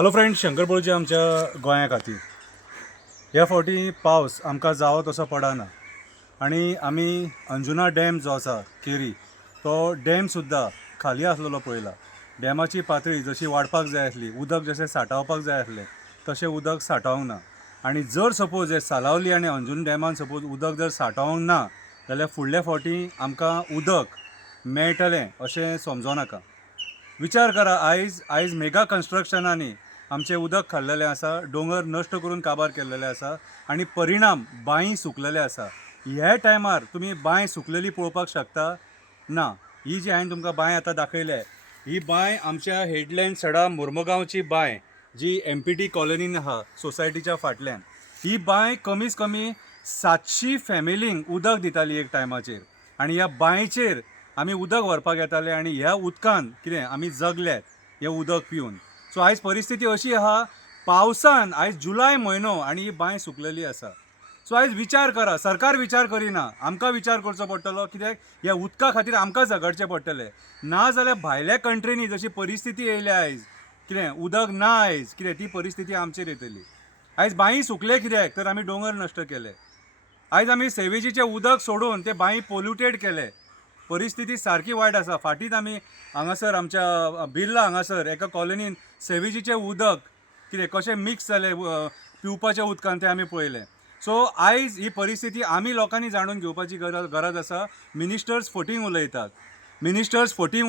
Hello friends, शंकरपोळची आमच्या गोंया खातीर ह्या फावटी पावस आमकां जावो तसो पडना आणि आमी अंजुना डॅम जो आसा केरी तो डॅम सुद्दां खाली आसलेलो पळयला। डॅमाची पातळी जशी वाडपाक जाय आसली, उदक जशें सांठोवपाक जाय आसलें तशें उदक सांठोवंक ना। आणि जर सपोज हे सालावली आनी अंजुना डॅमान सपोज उदक जर सांठोवंक ना जाल्यार फुडल्या फावटी आमकां उदक मेळटलें अशें समजो नाका। विचार करा, आयज मेगा कन्स्ट्रक्शनांनी आमचे उदक खाल्लेलें आसा, डोंगर नश्ट करून काबार केल्लेले आसा आणि परिणाम बांय सुकलेले आसा। ह्या टायमार तुमी बांय सुकलेली पळोवपाक शकता ना। ही जी हांवें तुमकां बांय आतां दाखयल्या ही बांय आमच्या हेडलँड सडा मुर्मगांवची बांय जी MPT कॉलनीन आहा सोसायटीच्या फाटल्यान। ही बांय कमीत कमी 700 फॅमिलींक उदक दिताली एक टायमाचेर आणि ह्या बांयचेर आमी उदक व्हरपाक येताले आणि ह्या उदकान कितें आमी जगल्यात हें उदक पिवन। सो आयज परिस्थिती अशी आहा, पावसान आयज जुलय म्हयनो आणि ही बांय सुकलेली आसा। सो आयज विचार करा, सरकार विचार करिना, आमकां विचार करचो पडटलो, कित्याक ह्या उदका खातीर आमकां झगडचें पडटलें। ना जाल्यार भायल्या कंट्रीनी जशी परिस्थिती येयल्या आयज, कितें उदक ना आयज, कितें ती परिस्थिती आमचेर येतली। आयज बांय सुकले कित्याक तर आमी दोंगर नश्ट केले। आयज आमी सेवेजीचें उदक सोडून ते बांय पोल्युटेड केले। परिस्थिती सारकी वायट आसा। फाटींच आमी हांगासर आमच्या बिर्ला हांगासर एका कॉलनीन सेवेजीचें उदक कितें कशें मिक्स जालें पिवपाच्या उदकान तें आमी पळयलें। सो आयज ही परिस्थिती आमी लोकांनी जाणून घेवपाची गरज आसा। मिनिस्टर्स फटींग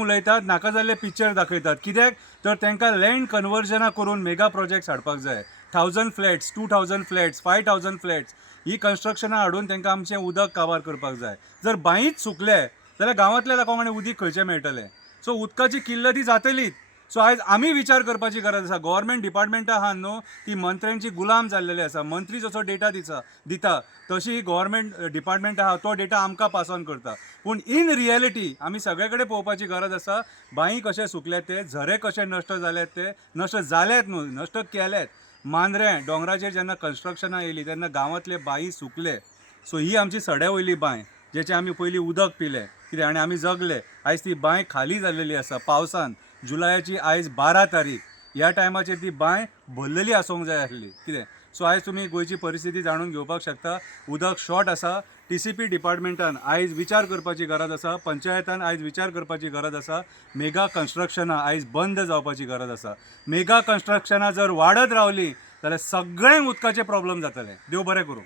उलयतात, नाका जाल्ले पिक्चर दाखयतात। कित्याक तर तांकां लँड कन्वर्जना करून मेगा प्रोजेक्ट्स हाडपाक जाय। 1000 फ्लॅट्स, 2000 फ्लॅट्स, 5000 फ्लॅट्स ही कन्स्ट्रक्शनां हाडून तांकां आमचें उदक काबार करपाक जाय। जर बांयच सुकले जाल्यार गांवांतल्या लोकांक उदीक खंयचें मेळटलें? सो उदकाची किल्लत ही जातलीच। सो आयज आमी विचार करपाची गरज आसा। गव्हर्मेंट डिपार्टमेंटां आहा न्हू, ती मंत्र्यांची गुलाम जाल्लेली आसा। मंत्री जसो डेटा दिता तशी गव्हर्मेंट डिपार्टमेंट आहा तो डेटा आमकां पास ऑन करता। पूण इन रियलिटी आमी सगळे कडेन पळोवपाची गरज आसा। बांय कशे सुकल्यात ते, झरे कशे नश्ट जाल्यात ते, नश्ट जाल्यात न्हू, नश्ट केल्यात। मांद्रें दोंगराचेर जेन्ना कन्स्ट्रक्शनां येयलीं तेन्ना गांवांतले बांय सुकले। सो ही आमची सड्या वयली बांय, जेचें आमी पयलीं उदक पिलें कितें आनी आमी जगले। आयज ती बांय खाली जाल्लेली आसा पावसान। जुलयाची आयज 12 तारीख, ह्या टायमाचेर ती बांय भरलेली आसूंक जाय आसली कितें। सो आयज तुमी गोंयची परिस्थिती जाणून घेवपाक शकता। उदक शॉर्ट आसा। TCP डिपार्टमेंटान आयज विचार करपाची गरज आसा। पंचायतान आयज विचार करपाची गरज आसा। मेगा कन्स्ट्रक्शनां आयज बंद जावपाची गरज आसा। मेगा कन्स्ट्रक्शनां जर वाडत रावलीं जाल्यार सगळ्यांक उदकाचे प्रॉब्लेम जातले। देव बरें करूं।